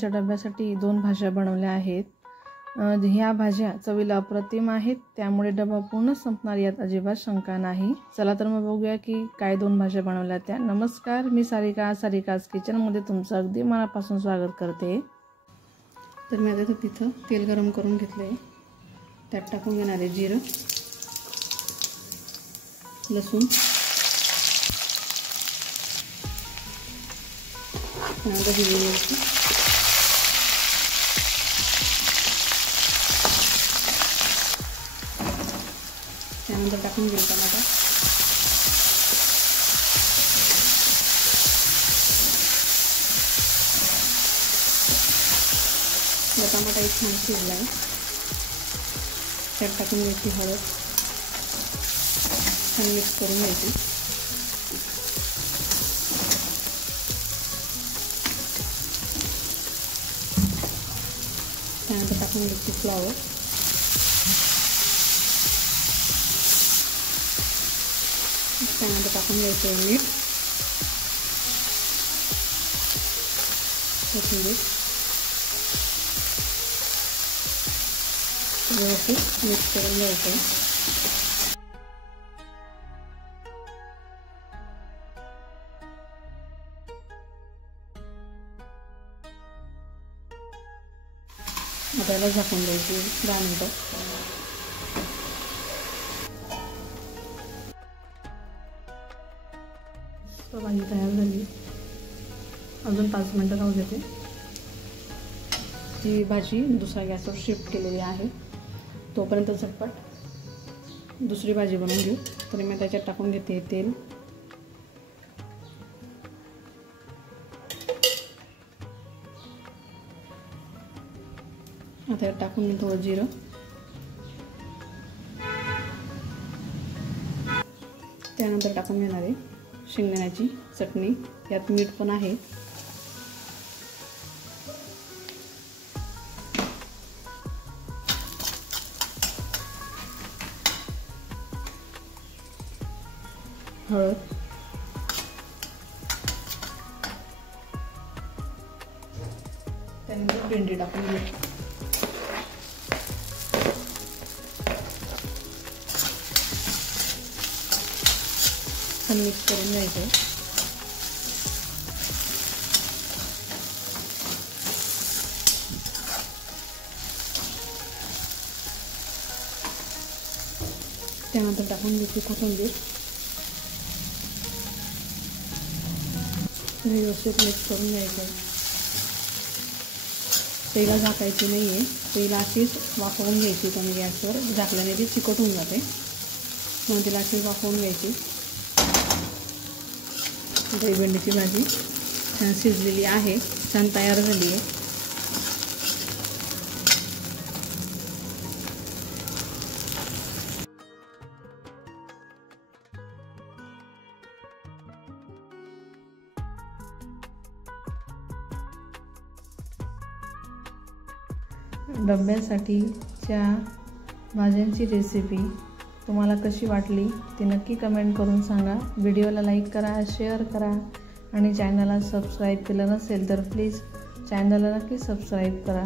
मुलांच्या डब्यासाठी 2 भाज्या बनवल्या आहेत। ह्या भाज्या चवीला अप्रतिम आहेत, त्यामुळे डबा पूर्ण संपणार यात अजिबात शंका नाही। चला तर मग बघूया की काय 2 भाज्या बनवल्या त्या। नमस्कार, मी सारिकाज किचनमध्ये तुमचं अगदी मनापासून स्वागत करते। तर मी आता तिथं तेल गरम करून घेतले, त्यात टाकून घेणार आहे जिरं, लसूण, त्यानंतर हिरवी मिरची, त्यानंतर टाकून घेऊ टमाटा, टमाटा एक छान शिजला आहे, त्यात टाकून घ्यायची हळद, छान मिक्स करून घ्यायची। त्यानंतर टाकून घ्यायची फ्लॉवर, त्यानंतर टाकून घ्यायचं मीठ, कोथिंबीर, व्यवस्थित मिक्स करून घ्यायचं। आता याला झाकून द्यायची 10 मिनिटं। भाजी तयार झाली, अजून 5 मिनिटं राहू देते। ती भाजी दुसऱ्या गॅसवर शिफ्ट केलेली आहे, तोपर्यंत झटपट दुसरी भाजी बनवून घेऊ। तरी मी त्याच्यात टाकून घेते तेल, आता यात टाकून मी थोडं जिरं, त्यानंतर टाकून घेणार आहे शेंगदाण्याची चटणी, यात मीठ पण आहे। हळद, त्यानंतर भेंडी टाकून घेऊ, मिक्स करून घ्यायचं। त्यानंतर टाकून घ्यायची कोथिंबीर, व्यवस्थित मिक्स करून घ्यायचं। तेला झाकायची नाही आहे, तेला अशीच वाफवून घ्यायची कमी गॅसवर, झाकल्याने ती चिकट होऊन जाते, म्हणून तिला अशीच वाफवून घ्यायची। दही भेंडीची भाजी छान शिजलेली आहे, छान तयार झाली आहे। डब्यासाठीच्या भाज्यांची रेसिपी तुम्हाला कशी वाटली ती नक्की कमेंट करून सांगा। व्हिडिओला लाईक करा, शेअर करा आणि चॅनलला सबस्क्राईब केलं नसेल तर प्लीज चॅनलला नक्की सबस्क्राईब करा।